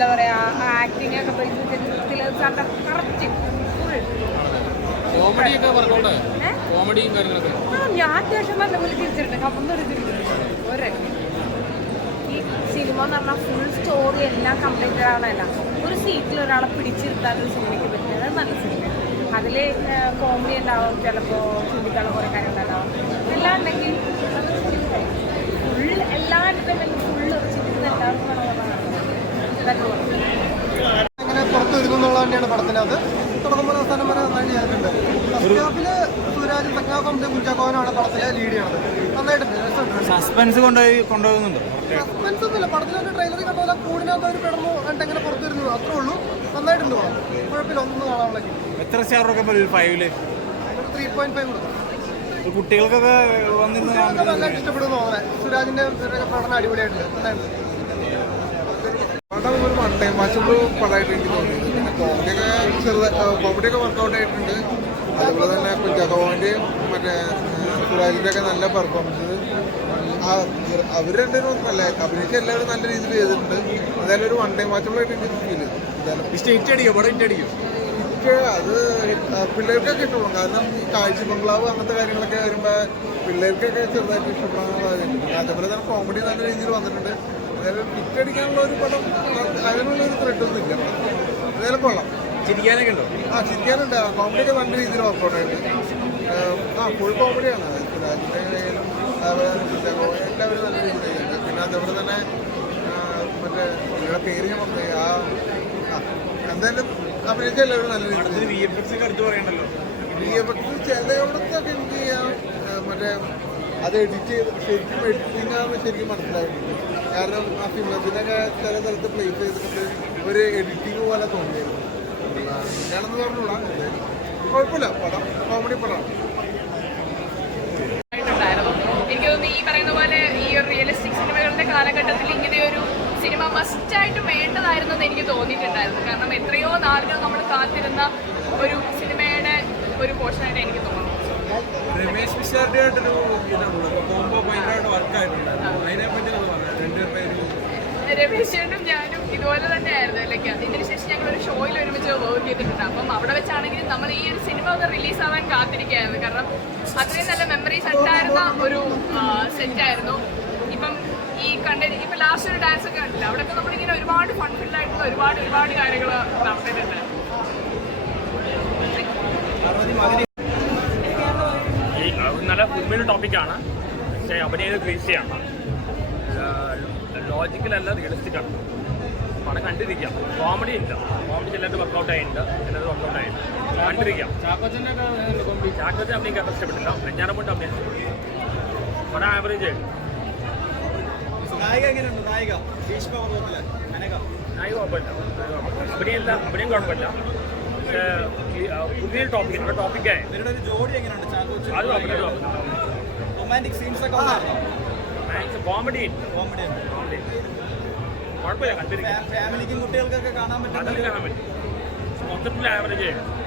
എന്താ പറയാ ആക്ടിങ് ഒക്കെ കറക്റ്റ് ഞാൻ അത്യാവശ്യം നല്ല പോലെ തിരിച്ചിട്ടുണ്ട് കപ്പന്നൊരു ഒരു ഈ സിനിമ എന്ന് പറഞ്ഞാൽ ഫുൾ സ്റ്റോറി എല്ലാം കംപ്ലീറ്റ് ആവണമല്ല ഒരു സീറ്റിൽ ഒരാളെ പിടിച്ചിരുത്താൻ ഒരു സിനിമയ്ക്ക് പറ്റുന്നത് നല്ല സിനിമ അതിൽ കോമഡി ഉണ്ടാവും ചിലപ്പോൾ ചിന്തിക്കാനുള്ള കുറേ കാര്യങ്ങളുണ്ടാവും എല്ലാം ഉണ്ടെങ്കിൽ ഫുൾ എല്ലാവരും ഫുള്ള് ചിന്തിക്കുന്ന എല്ലാവർക്കും അങ്ങനെ പുറത്തു വരുന്നു എന്നുള്ളത് തന്നെയാണ് പടത്തിനകത്ത് തുടങ്ങുമ്പോൾ അവസാനം വരെ നന്നായിട്ട് ചെയ്തിട്ടുണ്ട്. ഫസ്റ്റ് ഹാഫില് സൂരാജ് സെക്കൻഡ് ഹാഫ് കുഞ്ചാക്കോവനാണ് പടത്തിലെ ലീഡ് ചെയ്യണത്. നന്നായിട്ടുണ്ട്, സസ്പെൻസ് കൊണ്ടുപോകുന്നുണ്ടോ? സസ്പെൻസ് ഒന്നുമില്ല. പടത്തിനകത്ത് ട്രെയിലറിൽ കണ്ടോ കൂടിനകത്ത് ഒരു കിടന്നു കണ്ട് എങ്ങനെ പുറത്തു വരുന്നു അത്രേ ഉള്ളൂ. നന്നായിട്ടുണ്ട് പടം, കുഴപ്പമില്ല, ഒന്നും കാണാനുള്ള. എത്ര സ്റ്റാറൊക്കെ 5-ല് 3.5 കൊടുക്കും. കുട്ടികൾക്കൊക്കെ വന്നിരുന്ന് നന്നായിട്ട് ഇഷ്ടപ്പെടുന്നു തോന്നണേ. സുരാജിന്റെ പഠനം അടിപൊളിയായിട്ടുണ്ട്, നന്നായിട്ടുണ്ട്. പടം ഒരു വൺ ടൈം വാച്ചബിൾ പടമായിട്ട് എനിക്ക് തോന്നിയത്. പിന്നെ കോമഡിയൊക്കെ വർക്കൗട്ട് ആയിട്ടുണ്ട്. അതുപോലെ തന്നെ കുഞ്ചാക്കോവിൻ്റെയും മറ്റേ സുരാജിൻ്റെ ഒക്കെ നല്ല പെർഫോമൻസ്. അവർ രണ്ടുപേരും നല്ല അഭിനയിച്ച് എല്ലാവരും നല്ല രീതിയിൽ ചെയ്തിട്ടുണ്ട്. എന്തായാലും ഒരു വൺ ടൈം വാച്ചബിൾ ആയിട്ട് എനിക്ക് ഫീൽ ചെയ്തു. അത് പിള്ളേർക്കൊക്കെ ഇഷ്ടപ്പെടും. കാരണം ഈ കാഴ്ച ബംഗ്ലാവ് അങ്ങനത്തെ കാര്യങ്ങളൊക്കെ വരുമ്പോൾ പിള്ളേർക്കൊക്കെ ചെറുതായിട്ട് ഇഷ്ടപ്പെടാനുള്ളതായിട്ടുണ്ട്. അതേപോലെ തന്നെ കോമഡി നല്ല രീതിയിൽ വന്നിട്ടുണ്ട്. അതായത് ഹിറ്റടിക്കാനുള്ള ഒരു പടം അതിനുള്ളൊരു ത്രെഡൊന്നും ഇല്ല. അതായത് കൊള്ളാം. ചിരിക്കാനൊക്കെ ഉണ്ടോ? ചിരിക്കാനുണ്ട്. കോമഡിയൊക്കെ നല്ല രീതിയിൽ വർക്കൗട്ടായിട്ടുണ്ട്. ഫുൾ കോമഡിയാണ്. രാജ്യത്തെ എല്ലാവരും നല്ല രീതിയിൽ ചെയ്യുന്നുണ്ട്. പിന്നെ അതേപോലെ തന്നെ മറ്റേ പുള്ളിയുടെ പേര് ഞാൻ വന്നേ എന്തായാലും അഭിനയിച്ച എല്ലാവരും നല്ല രീതിയിൽ. VFX ഒക്കെ അടുത്ത് പറയണ്ടല്ലോ. VFX ചിലയിടത്തൊക്കെ എനിക്ക് മറ്റേ അത് എഡിറ്റ് ചെയ്ത് ശരിക്കും എഡിറ്റിംഗ് ആണെന്ന് ശരിക്കും മനസ്സിലായിട്ടുണ്ട്. കാരണം ആ ഫിലിമിനൊക്കെ ചില സ്ഥലത്ത് പ്ലേസ് ചെയ്തിട്ട് ഒരു എഡിറ്റിംഗ് പോലെ തോന്നിയായിരുന്നു. ഞാനെന്ന് പറഞ്ഞോളാം, കുഴപ്പമില്ല, പടം കോമഡി പടമാണ്. എനിക്ക് തോന്നുന്നു ഈ പറയുന്ന പോലെ ഈ ഒരു റിയലിസ്റ്റിക് സിനിമകളുടെ കാലഘട്ടത്തിൽ ഇങ്ങനെയൊരു സിനിമ മസ്റ്റായിട്ട് വേണ്ടതായിരുന്നു എന്ന് എനിക്ക് തോന്നിയിട്ടുണ്ടായിരുന്നു. കാരണം എത്രയോ നാളുകൾ നമ്മൾ കാത്തിരുന്ന ഒരു സിനിമയുടെ ഒരു പോർഷനായിട്ട് എനിക്ക് തോന്നുന്നു. രമേശ് പിഷാരടിയായിട്ടൊരു കോംബോ ഭയങ്കരമായിട്ട് വർക്കായിട്ടുണ്ടായിരുന്നു. അതിനെപ്പറ്റി രമേശ് ചേട്ടനും ഞാനും ഇതുപോലെ തന്നെയായിരുന്നു. ലൈക്ക് ഇതിനുശേഷം ഞങ്ങളൊരു ഷോയിൽ ഒരുമിച്ച് വർക്ക് ചെയ്തിട്ടുണ്ട്. അപ്പം അവിടെ വെച്ചാണെങ്കിലും നമ്മൾ ഈ ഒരു സിനിമ ഒന്ന് റിലീസാവാൻ കാത്തിരിക്കുകയായിരുന്നു. കാരണം അത്രയും നല്ല മെമ്മറീസ് ഉണ്ടായിരുന്ന ഒരു സെറ്റായിരുന്നു. ഇപ്പം ഈ ഇപ്പം ലാസ്റ്റ് ഒരു ഡാൻസ് ഒക്കെ ഉണ്ടല്ലോ, അവിടെയൊക്കെ നമ്മളിങ്ങനെ ഒരുപാട് ഫൺഫില്ലായിട്ടുള്ള ഒരുപാട് കാര്യങ്ങൾ നടന്നിട്ടുണ്ട്. നല്ല ഫിലിമിൻ്റെ ടോപ്പിക്കാണ്. പക്ഷേ അഭിനയത് ക്രീസിയാണ്. ലോജിക്കലല്ല, റിയലിസ്റ്റിക്കാണ്. പടം കണ്ടിരിക്കാം. കോമഡി ഇല്ല. കോമഡി ചിലത് വർക്കൗട്ട് ആയിട്ടുണ്ട്, ചിലത് വർക്കൗട്ട് ആയിട്ടുണ്ട്. കണ്ടിരിക്കാം. ചാക്കോച്ചൻ അഭിനയിക്കാൻ ഇഷ്ടപ്പെട്ടില്ല. വെഞ്ഞാറമുണ്ട് അഭിനയിച്ചു. പടം ആവറേജ് ആയിരുന്നു. നായിക കുഴപ്പമില്ല. അഭിനയം കുഴപ്പമില്ല. പക്ഷേ പുതിയ ടോപ്പിക്കായി അത് കുഴപ്പമില്ല. കോമഡി കുഴപ്പമില്ല, കണ്ടിരിക്കാം. ഫാമിലിക്കും കുട്ടികൾക്കൊക്കെ കാണാൻ പറ്റും. മൊത്തത്തിൽ ആവറേജ് ആയിരുന്നു.